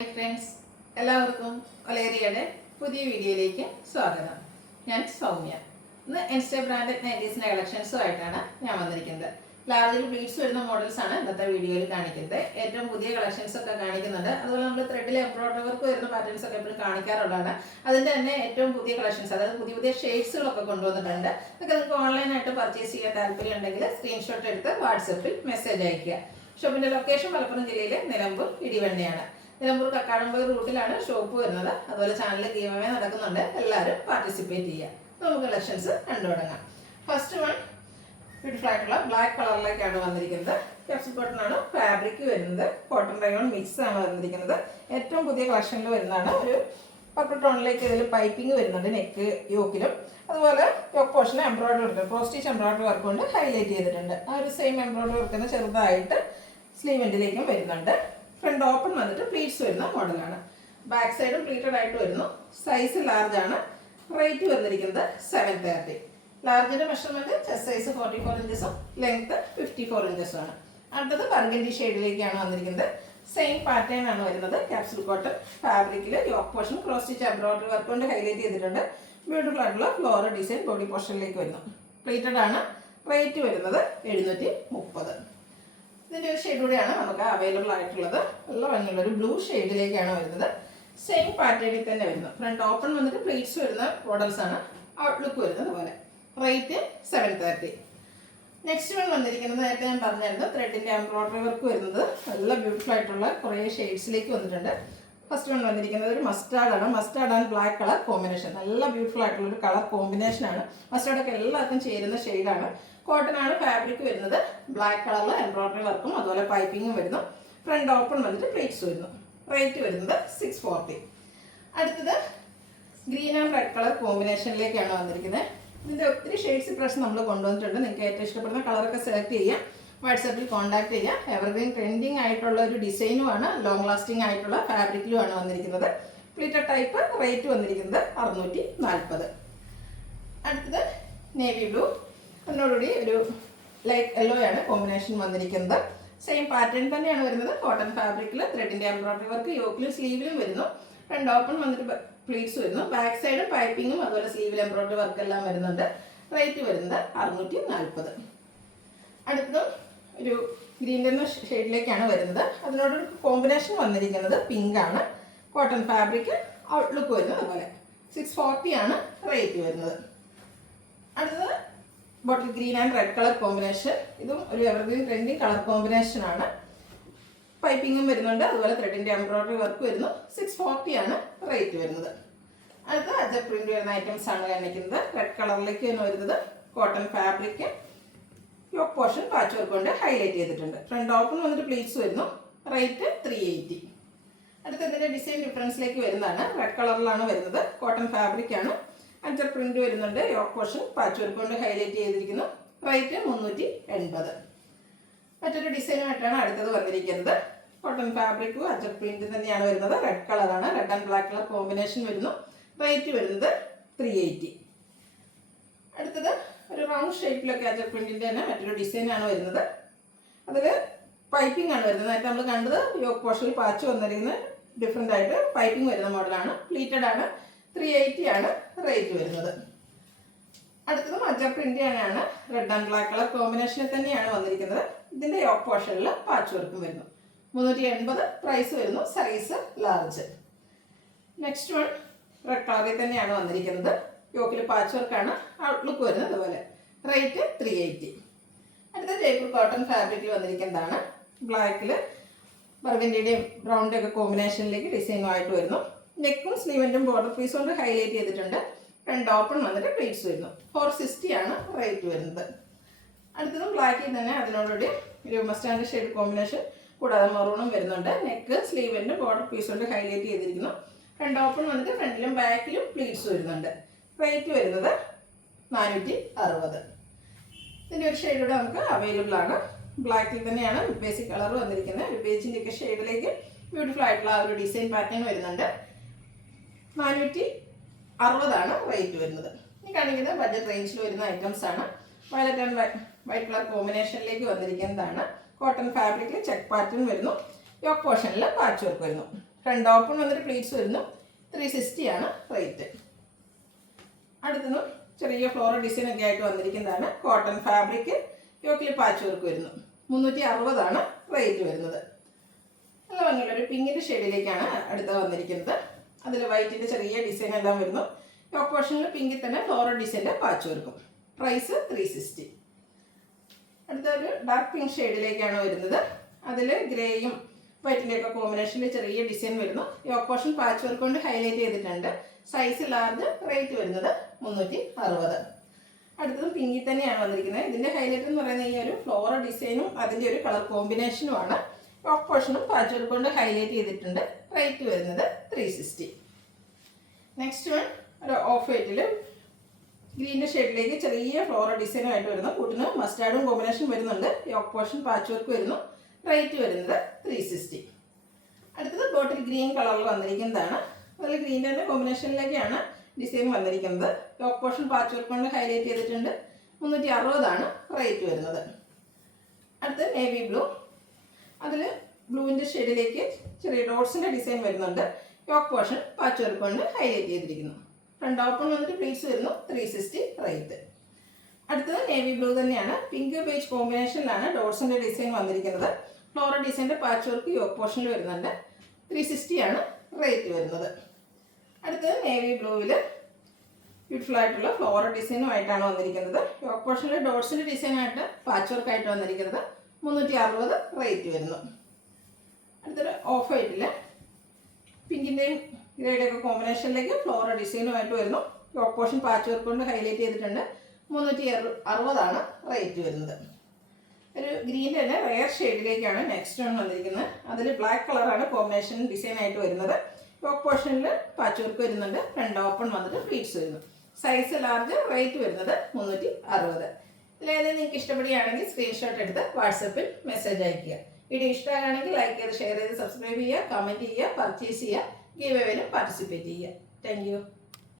Hi friends, എല്ലാവർക്കും ഒലേറിയയുടെ പുതിയ വീഡിയോയിലേക്ക് സ്വാഗതം. ഞാൻ സൗമ്യ. ഇന്ന് ഇൻസ്റ്റ ബ്രാൻഡഡ് നൈറ്റീസിൻ്റെ കളക്ഷൻസുമായിട്ടാണ് ഞാൻ വന്നിരിക്കുന്നത്. ലാർജിൽ പ്ലീറ്റ്സ് വരുന്ന മോഡൽസാണ് ഇന്നത്തെ വീഡിയോയിൽ കാണിക്കുന്നത്. ഏറ്റവും പുതിയ കളക്ഷൻസ് ഒക്കെ കാണിക്കുന്നുണ്ട്. അതുപോലെ നമ്മൾ ത്രെഡിൽ എംബ്രോയിഡറി വർക്ക് വരുന്ന പാറ്റേൺസ് ഒക്കെ എപ്പോഴും കാണിക്കാറുള്ളതാണ്. അതിൻ്റെ തന്നെ ഏറ്റവും പുതിയ കളക്ഷൻസ്, അതായത് പുതിയ പുതിയ ഷെയ്ഡ്സുകളൊക്കെ കൊണ്ടുവന്നിട്ടുണ്ട്. അതൊക്കെ നിങ്ങൾക്ക് ഓൺലൈനായിട്ട് പർച്ചേസ് ചെയ്യാൻ താല്പര്യം ഉണ്ടെങ്കിൽ സ്ക്രീൻഷോട്ട് എടുത്ത് വാട്സപ്പിൽ മെസ്സേജ് അയയ്ക്കുക. ഷോപ്പിൻ്റെ ലൊക്കേഷൻ മലപ്പുറം ജില്ലയിലെ നിലമ്പൂർ ഇടിവണ്ണയാണ്. നിലമ്പൂർ കക്കാടംപൊയിൽ റൂട്ടിലാണ് ഷോപ്പ് വരുന്നത്. അതുപോലെ ചാനലിൽ ഗീവമേ നടക്കുന്നുണ്ട്. എല്ലാവരും പാർട്ടിസിപ്പേറ്റ് ചെയ്യുക. നമുക്ക് കളക്ഷൻസ് കണ്ടു തുടങ്ങാം. ഫസ്റ്റ് വൺ ബ്യൂട്ടിഫുൾ ആയിട്ടുള്ള ബ്ലാക്ക് കളറിലേക്കാണ് വന്നിരിക്കുന്നത്. ക്യാപ്സിൽ കോട്ടൺ ആണ് ഫാബ്രിക് വരുന്നത്. കോട്ടൺ റയോൺ മിക്സ് ആണ് വന്നിരിക്കുന്നത്. ഏറ്റവും പുതിയ കളക്ഷനിൽ വരുന്നതാണ്. ഒരു പർപ്പിൾ ടോണിലേക്ക് ഇതിൽ പൈപ്പിംഗ് വരുന്നുണ്ട് നെക്ക് യോക്കിലും. അതുപോലെ യോക്ക് പോർഷനിൽ embroidery work, cross stitch embroidery work കൊണ്ട് ഹൈലൈറ്റ് ചെയ്തിട്ടുണ്ട്. ആ ഒരു സെയിം എംബ്രോയിഡറി വർക്ക് ചെറുതായിട്ട് സ്ലീവ് എൻഡിലേക്കും വരുന്നുണ്ട്. ഫ്രണ്ട് ഓപ്പൺ വന്നിട്ട് പ്ലീറ്റ്സ് വരുന്ന മോഡലാണ്. ബാക്ക് സൈഡും പ്ലീറ്റഡ് ആയിട്ട് വരുന്നു. സൈസ് ലാർജ് ആണ്. റേറ്റ് വന്നിരിക്കുന്നത് 730. ലാർജിന്റെ മെഷർമെന്റ് ചെസ്റ്റ് സൈസ് 44 ഇഞ്ചസും ലെങ്ത് 54 ഇഞ്ചസും ആണ്. അടുത്തത് ബർഗൻഡി ഷെയ്ഡിലേക്കാണ് വന്നിരിക്കുന്നത്. സെയിം പാറ്റേൺ ആണ് വരുന്നത്. ക്യാപ്സുൽ കോട്ടൺ ഫാബ്രിക്കിൽ yoke portion cross stitch embroidery work കൊണ്ട് ഹൈലൈറ്റ് ചെയ്തിട്ടുണ്ട്. ബ്യൂട്ടിഫുൾ ആയിട്ടുള്ള ഫ്ലോറൽ ഡിസൈൻ ബോഡി പോർഷനിലേക്ക് വരുന്നു. പ്ലീറ്റഡ് ആണ്. റേറ്റ് വരുന്നത് 730. ഇതിൻ്റെ ഒരു ഷെയ്ഡ് കൂടെയാണ് നമുക്ക് അവൈലബിൾ ആയിട്ടുള്ളത്. നല്ല ഭംഗിയുള്ള ഒരു ബ്ലൂ ഷെയ്ഡിലേക്കാണ് വരുന്നത്. സെയിം പാറ്റേണിൽ തന്നെ വരുന്നു. ഫ്രണ്ട് ഓപ്പൺ വന്നിട്ട് പ്ലീറ്റ്സ് വരുന്ന മോഡൽസ് ആണ്. ഔട്ട്ലുക്ക് വരുന്നത് പോലെ. റേറ്റ് 730. നെക്സ്റ്റ് വൺ വന്നിരിക്കുന്നത് നേരത്തെ ഞാൻ പറഞ്ഞായിരുന്നു, ത്രെഡിൻ്റെ എംബ്രോയിഡറി വർക്ക് വരുന്നത്. നല്ല ബ്യൂട്ടിഫുൾ ആയിട്ടുള്ള കുറേ ഷെയ്ഡ്സിലേക്ക് വന്നിട്ടുണ്ട്. ഫസ്റ്റ് വൺ വന്നിരിക്കുന്നത് ഒരു മസ്റ്റാർഡ് ആണ്. Mustard and black colour combination. നല്ല ബ്യൂട്ടിഫുൾ ആയിട്ടുള്ള ഒരു കളർ കോമ്പിനേഷനാണ്. മസ്റ്റാർഡൊക്കെ എല്ലാവർക്കും ചേരുന്ന ഷെയ്ഡാണ്. കോട്ടൺ ആണ് ഫാബ്രിക് വരുന്നത്. ബ്ലാക്ക് കളറിൽ എംബ്രോയിഡറി വർക്കും അതുപോലെ പൈപ്പിങ്ങും വരുന്നു. ഫ്രണ്ട് ഓപ്പൺ വന്നിട്ട് പ്ലീറ്റ്സ് വരുന്നു. റേറ്റ് വരുന്നത് 640. അടുത്തത് ഗ്രീൻ ആൻഡ് റെഡ് കളർ കോമ്പിനേഷനിലേക്കാണ് വന്നിരിക്കുന്നത്. ഇതിൻ്റെ ഒത്തിരി ഷെയ്ഡ്സ് ഇപ്രാവശ്യം നമ്മൾ കൊണ്ടുവന്നിട്ടുണ്ട്. നിങ്ങൾക്ക് ഏറ്റവും ഇഷ്ടപ്പെടുന്ന കളറൊക്കെ സെലക്ട് ചെയ്യാം. വാട്സാപ്പിൽ കോൺടാക്ട് ചെയ്യാം. എവർഗ്രീൻ ട്രെൻഡിങ് ആയിട്ടുള്ള ഒരു ഡിസൈനുമാണ്. ലോങ് ലാസ്റ്റിംഗ് ആയിട്ടുള്ള ഫാബ്രിക്കിലുമാണ് വന്നിരിക്കുന്നത്. Pleated type. റേറ്റ് വന്നിരിക്കുന്നത് 640. അടുത്തത് നേവി ബ്ലൂ. അതിനോടുകൂടി ഒരു ലൈറ്റ് യെല്ലോ ആണ് കോമ്പിനേഷൻ വന്നിരിക്കുന്നത്. സെയിം പാറ്റേൺ തന്നെയാണ് വരുന്നത്. കോട്ടൺ ഫാബ്രിക്കിൽ ത്രെഡിൻ്റെ എംബ്രോയിഡറി വർക്ക് യോക്കിലും സ്ലീവിലും വരുന്നു. ഫ്രണ്ട് ഓപ്പൺ വന്നിട്ട് പ്ലീറ്റ്സ് വരുന്നു. ബാക്ക് സൈഡ് പൈപ്പിങ്ങും അതുപോലെ സ്ലീവിൽ എംബ്രോയിഡറി വർക്ക് എല്ലാം വരുന്നുണ്ട്. റേറ്റ് വരുന്നത് 640. അടുത്തതും ഒരു ഗ്രീൻ എന്ന ഷെയ്ഡിലേക്കാണ് വരുന്നത്. അതിനോടൊരു കോമ്പിനേഷൻ വന്നിരിക്കുന്നത് പിങ്ക് ആണ്. Cotton fabric. ഔട്ട്ലുക്ക് വരുന്നത് അതുപോലെ. 640 ആണ് റേറ്റ് വരുന്നത്. അടുത്തത് bottle green and red colour combination. ഇതും ഒരു എവർഗ്രീൻ ട്രെൻഡിങ് കളർ കോമ്പിനേഷൻ ആണ്. പൈപ്പിങ്ങും വരുന്നുണ്ട്. അതുപോലെ ത്രെഡിൻ്റെ എംബ്രോയിഡറി വർക്ക് വരുന്നു. 640 ആണ് റേറ്റ് വരുന്നത്. അടുത്ത അജർ പ്രിന്റ് വരുന്ന ഐറ്റംസ് ആണ് കാണിക്കുന്നത്. റെഡ് കളറിലേക്ക് തന്നെ വരുന്നത്. Cotton fabric. Yoke portion patch work കൊണ്ട് ഹൈലൈറ്റ് ചെയ്തിട്ടുണ്ട്. ഫ്രണ്ട് ഓപ്പൺ വന്നിട്ട് പ്ലീറ്റ്സ് വരുന്നു. റേറ്റ് 380. അടുത്ത ഇതിൻ്റെ ഡിസൈൻ ഡിഫറൻസിലേക്ക് വരുന്നതാണ്. റെഡ് കളറിലാണ് വരുന്നത്. കോട്ടൺ ഫാബ്രിക് ആണ്. അഞ്ചർ പ്രിന്റ് വരുന്നുണ്ട്. യോക്ക് പോർഷൻ പാച്ച് വർക്ക് കൊണ്ട് ഹൈലൈറ്റ് ചെയ്തിരിക്കുന്നു. റേറ്റ് 380. മറ്റൊരു ഡിസൈനുമായിട്ടാണ് അടുത്തത് വന്നിരിക്കുന്നത്. കോട്ടൺ ഫാബ്രിക്കും അജർ പ്രിന്റ് തന്നെയാണ് വരുന്നത്. റെഡ് കളറാണ്. Red and black colour combination വരുന്നു. റേറ്റ് വരുന്നത് 380. അടുത്തത് ഒരു റൗണ്ട് ഷേപ്പിലൊക്കെ അജർ പ്രിന്റിൻ്റെ തന്നെ മറ്റൊരു ഡിസൈനാണ് വരുന്നത്. അതിൽ പൈപ്പിംഗ് ആണ് വരുന്നത്. നേരത്തെ നമ്മൾ കണ്ടത് യോക്ക് പോർഷനിൽ പാച്ച് വന്നിരിക്കുന്നത് ഡിഫറെൻ്റ് ആയിട്ട് പൈപ്പിംഗ് വരുന്ന മോഡലാണ്. പ്ലീറ്റഡ് ആണ്. 380 ആണ് റേറ്റ് വരുന്നത്. അടുത്തത് അജർ പ്രിന്റ് തന്നെയാണ്. റെഡ് ആൻഡ് ബ്ലാക്ക് കളർ കോമ്പിനേഷനിൽ തന്നെയാണ് വന്നിരിക്കുന്നത്. ഇതിൻ്റെ യോക്ക് പോർഷനിൽ പാച്ച് വർക്കും വരുന്നു. 380 പ്രൈസ് വരുന്നു. Size large. Next one red കളറിൽ തന്നെയാണ് വന്നിരിക്കുന്നത്. യോക്കിൽ പാച്ച് വർക്കാണ്. ഔട്ട്ലുക്ക് വരുന്നത് അതുപോലെ. റേറ്റ് 380. അടുത്ത ജയ്പൂർ കോട്ടൺ ഫാബ്രിക്കിൽ വന്നിരിക്കുന്നതാണ്. ബ്ലാക്കിൽ ബർഗൻഡിയുടെയും ബ്രൗണിൻ്റെ ഒക്കെ കോമ്പിനേഷനിലേക്ക് ഡിസൈനുമായിട്ട് വരുന്നു. നെക്കും സ്ലീവൻറ്റും ബോർഡർ പീസ് കൊണ്ട് ഹൈലൈറ്റ് ചെയ്തിട്ടുണ്ട്. ഫ്രണ്ട് ഓപ്പൺ വന്നിട്ട് പ്ലീറ്റ്സ് വരുന്നു. 460 ആണ് റേറ്റ് വരുന്നത്. അടുത്തതും ബ്ലാക്കിൽ തന്നെ അതിനോടുകൂടി ഒരു മസ്റ്റാൻഡ് ഷെയ്ഡ് കോമ്പിനേഷൻ കൂടാതെ മെറൂണും വരുന്നുണ്ട്. നെക്ക് സ്ലീവൻറ്റ് ബോർഡർ പീസ് കൊണ്ട് ഹൈലൈറ്റ് ചെയ്തിരിക്കുന്നു. ഫ്രണ്ട് ഓപ്പൺ വന്നിട്ട് ഫ്രണ്ടിലും ബാക്കിലും പ്ലീറ്റ്സ് വരുന്നുണ്ട്. റേറ്റ് വരുന്നത് 460. ഇതിൻ്റെ ഒരു ഷെയ്ഡൂടെ നമുക്ക് അവൈലബിൾ ആണ്. ബ്ലാക്കിൽ തന്നെയാണ് ബേസിക് കളർ വന്നിരിക്കുന്നത്. ഒരു ബേജിൻ്റെ ഒക്കെ ഷെയ്ഡിലേക്ക് ബ്യൂട്ടിഫുൾ ആയിട്ടുള്ള ആ ഒരു ഡിസൈൻ പാറ്റേൺ വരുന്നുണ്ട്. 460 ആണ് റേറ്റ് വരുന്നത്. ഈ കാണിക്കുന്നത് ബഡ്ജറ്റ് റേഞ്ചിൽ വരുന്ന ഐറ്റംസ് ആണ്. വയലറ്റ് ആൻഡ് വൈറ്റ് കളർ കോമ്പിനേഷനിലേക്ക് വന്നിരിക്കുന്നതാണ്. കോട്ടൺ ഫാബ്രിക്കിൽ ചെക്ക് പാറ്റേൺ വരുന്നു. യോക്ക് പോർഷനിൽ പാച്ച് വർക്ക് വരുന്നു. ഫ്രണ്ട് ഓപ്പൺ വന്നിട്ട് പ്ലീറ്റ്സ് വരുന്നു. 360 ആണ് റേറ്റ്. അടുത്തതും ചെറിയ ഫ്ലോറൽ ഡിസൈൻ ഒക്കെ ആയിട്ട് വന്നിരിക്കുന്നതാണ്. കോട്ടൺ ഫാബ്രിക്, യോക്കിൽ പാച്ച് വർക്ക് വരുന്നു. 360 ആണ് റേറ്റ് വരുന്നത്. നല്ല ഭംഗിയുള്ളൊരു പിങ്കിൻ്റെ ഷെയ്ഡിലേക്കാണ് അടുത്ത വന്നിരിക്കുന്നത്. അതിൽ വൈറ്റിൻ്റെ ചെറിയ ഡിസൈൻ എല്ലാം വരുന്നു. യോക്ക് പോർഷനിൽ പിങ്കിൽ തന്നെ ഫ്ലോറൽ ഡിസൈൻ്റെ പാച്ച് വർക്കും. പ്രൈസ് 360. അടുത്തൊരു ഡാർക്ക് പിങ്ക് ഷെയ്ഡിലേക്കാണ് വരുന്നത്. അതിൽ ഗ്രേയും വൈറ്റിൻ്റെയൊക്കെ കോമ്പിനേഷനിൽ ചെറിയ ഡിസൈൻ വരുന്നു. യോക്ക് പോർഷൻ പാച്ച് വർക്ക് കൊണ്ട് ഹൈലൈറ്റ് ചെയ്തിട്ടുണ്ട്. സൈസ് ലാർജ്, റേറ്റ് വരുന്നത് 360. അടുത്തതും പിങ്കിൽ തന്നെയാണ് വന്നിരിക്കുന്നത്. ഇതിൻ്റെ ഹൈലൈറ്റ് എന്ന് പറയുന്നത് ഈ ഒരു ഫ്ലോറൽ ഡിസൈനും അതിൻ്റെ ഒരു കളർ കോമ്പിനേഷനുമാണ്. യോക്ക് പോർഷനും പാച്ച് വർക്ക് കൊണ്ട് ഹൈലൈറ്റ് ചെയ്തിട്ടുണ്ട്. റേറ്റ് വരുന്നത് 360. നെക്സ്റ്റ് വൺ ഒരു ഓഫ് വൈറ്റിൽ ഗ്രീൻ്റെ ഷെയ്ഡിലേക്ക് ചെറിയ ഫ്ലോറൽ ഡിസൈനുമായിട്ട് വരുന്നു. കൂട്ടിന് മസ്റ്റാർഡും കോമ്പിനേഷൻ വരുന്നുണ്ട്. യോക്ക് പോർഷൻ പാച്ച് വർക്ക് വരുന്നു. റേറ്റ് വരുന്നത് 360. അടുത്തത് ബോട്ടിൽ ഗ്രീൻ കളറിൽ വന്നിരിക്കുന്നതാണ്. അതിൽ ഗ്രീൻ്റെ തന്നെ കോമ്പിനേഷനിലേക്കാണ് ഡിസൈൻ വന്നിരിക്കുന്നത്. യോക്ക് പോർഷൻ പാച്ച് വർക്ക് കൊണ്ട് ഹൈലൈറ്റ് ചെയ്തിട്ടുണ്ട്. 360 ആണ് റേറ്റ് വരുന്നത്. അടുത്ത് നേവി ബ്ലൂ. അതിൽ ബ്ലൂവിൻ്റെ ഷെയ്ഡിലേക്ക് ചെറിയ ഡോട്ട്സിൻ്റെ ഡിസൈൻ വരുന്നുണ്ട്. യോക്ക് പോർഷൻ പാച്ച് വർക്ക് കൊണ്ട് ഹൈലൈറ്റ് ചെയ്തിരിക്കുന്നു. ഫ്രണ്ട് ഓപ്പൺ വന്നിട്ട് പ്ലീറ്റ്സ് വരുന്നു. 360 റേറ്റ്. അടുത്തത് നേവി ബ്ലൂ തന്നെയാണ്. പിങ്ക് ബേജ് കോമ്പിനേഷനിലാണ് ഡോട്ട്സിൻ്റെ ഡിസൈൻ വന്നിരിക്കുന്നത്. ഫ്ലോറൽ ഡിസൈൻ്റെ പാച്ച് വർക്ക് യോക്ക് പോർഷനിൽ വരുന്നുണ്ട്. 360 ആണ് റേറ്റ് വരുന്നത്. അടുത്തത് നേവി ബ്ലൂവിൽ ബ്യൂട്ടിഫുൾ ആയിട്ടുള്ള ഫ്ലോറൽ ഡിസൈനുമായിട്ടാണ് വന്നിരിക്കുന്നത്. യോക്ക് പോർഷനിൽ ഡോട്ട്സിൻ്റെ ഡിസൈനായിട്ട് പാച്ച് വർക്ക് ആയിട്ട് വന്നിരിക്കുന്നത്. 360 റേറ്റ് വരുന്നു. അടുത്തൊരു ഓഫ് വൈറ്റിൽ പിങ്കിൻ്റെയും ഗ്രേയുടെയൊക്കെ കോമ്പിനേഷനിലേക്ക് ഫ്ലോറൽ ഡിസൈനുമായിട്ട് വരുന്നു. യോക്ക് പോർഷൻ പാച്ച് വർക്ക് കൊണ്ട് ഹൈലൈറ്റ് ചെയ്തിട്ടുണ്ട്. 360 ആണ് റേറ്റ് വരുന്നത്. ഒരു ഗ്രീൻ്റെ തന്നെ റെയർ ഷെയ്ഡിലേക്കാണ് നെക്സ്റ്റ് വൺ വന്നിരിക്കുന്നത്. അതിൽ ബ്ലാക്ക് കളറാണ് കോമ്പിനേഷൻ ഡിസൈനായിട്ട് വരുന്നത്. യോക്ക് പോർഷനിൽ പാച്ച് വർക്ക് വരുന്നുണ്ട്. ഫ്രണ്ട് ഓപ്പൺ വന്നിട്ട് പ്ലീറ്റ്സ് വരുന്നു. സൈസ് ലാർജ്, റേറ്റ് വരുന്നത് 360. ഇതിലേതെങ്കിലും നിങ്ങൾക്ക് ഇഷ്ടപ്പെടുകയാണെങ്കിൽ സ്ക്രീൻഷോട്ട് എടുത്ത് വാട്സപ്പിൽ മെസ്സേജ് അയയ്ക്കുക. വീഡിയോ ഇഷ്ടമാണെങ്കിൽ ലൈക്ക് ചെയ്ത് ഷെയർ ചെയ്ത് സബ്സ്ക്രൈബ് ചെയ്യുക, കമൻറ്റ് ചെയ്യുക, പർച്ചേസ് ചെയ്യുക, ഗീവ് അവേയിലും പാർട്ടിസിപ്പേറ്റ് ചെയ്യുക. Thank you.